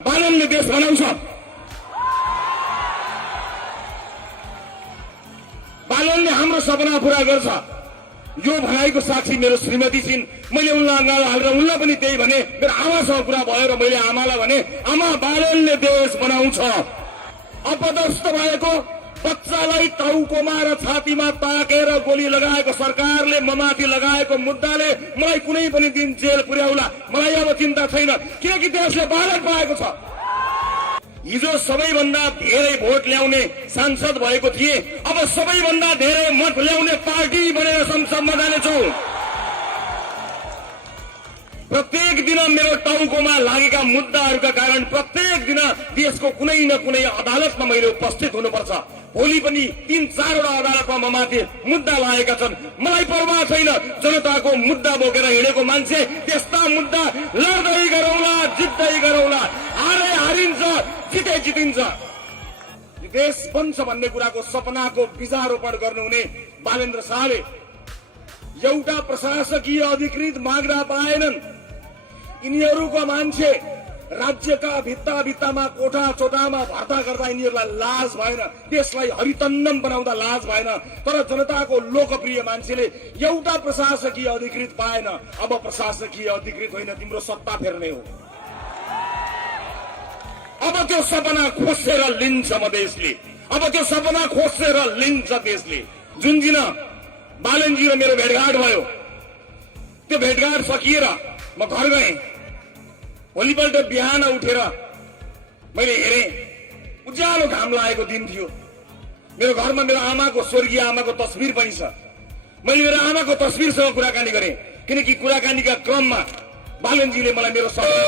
बालनले देश बनाउँछ। बालनले हाम्रो सपना पूरा गर्छ। यो भनाइको साक्षी मेरो श्रीमती छिन्। मैले उनलाई अँगालो हालेर उनलाई पनि त्यही भने, मेरो आमासँग कुरा भयो र मैले आमालाई भने, आमा बालनले देश बनाउँछ। अपदस्थ भएको बच्चालाई टाउकोमा र छातीमा ताकेर गोली लगाएको सरकारले ममाथि लगाएको मुद्दाले मलाई कुनै पनि दिन जेल पुर्याउला, मलाई अब चिन्ता छैन, किनकि देशले बालक पाएको छ। हिजो सबैभन्दा धेरै भोट ल्याउने सांसद भएको थिए, अब सबैभन्दा धेरै मत ल्याउने पार्टी बनेर संसदमा जानेछु। प्रत्येक दिन मेरो टाउकोमा लागेका मुद्दाहरूका कारण प्रत्येक दिन देशको कुनै न कुनै अदालतमा मैले उपस्थित हुनुपर्छ। भोलि पनि 3-4 अदालतमा ममाथि मुद्दा लागेका छन्। मलाई परवाह छैन, जनताको मुद्दा बोकेर हिँडेको मान्छे त्यस्ता मुद्दा लड्दै गरौँला, जित्दै गरौँला। हारे हारिन्छ, जिते जितिन्छ। देश बन्छ भन्ने कुराको सपनाको बीजारोपण गर्नुहुने बालेन्द्र शाहले एउटा प्रशासकीय अधिकृत माग्न पाएनन्। यिनीहरूको मान्छे राज्यका भित्ता भित्तामा कोठा चोटामा भर्ता गर्दा यिनीहरूलाई लाज भएन, देशलाई हरितन्नम बनाउँदा लाज भएन। तर जनताको लोकप्रिय मान्छेले एउटा प्रशासकीय अधिकृत पाएन। अब प्रशासकीय अधिकृत होइन, तिम्रो सत्ता फेर्ने हो। अब त्यो सपना खोसेर लिन्छ मधेसले, अब त्यो सपना खोसेर लिन्छ देशले। जुन दिन बालनजी र मेरो भेटघाट भयो, त्यो भेटघाट सकिएर म घर गएँ। भोलिपल्ट बिहान उठेर मैले हेरेँ, उज्यालो घाम लागेको दिन थियो। मेरो घरमा मेरो आमाको, स्वर्गीय आमाको तस्बिर पनि छ। मैले मेरो आमाको तस्बिरसँग कुराकानी गरेँ, किनकि कुराकानीका क्रममा बालनजीले मलाई मेरो सपना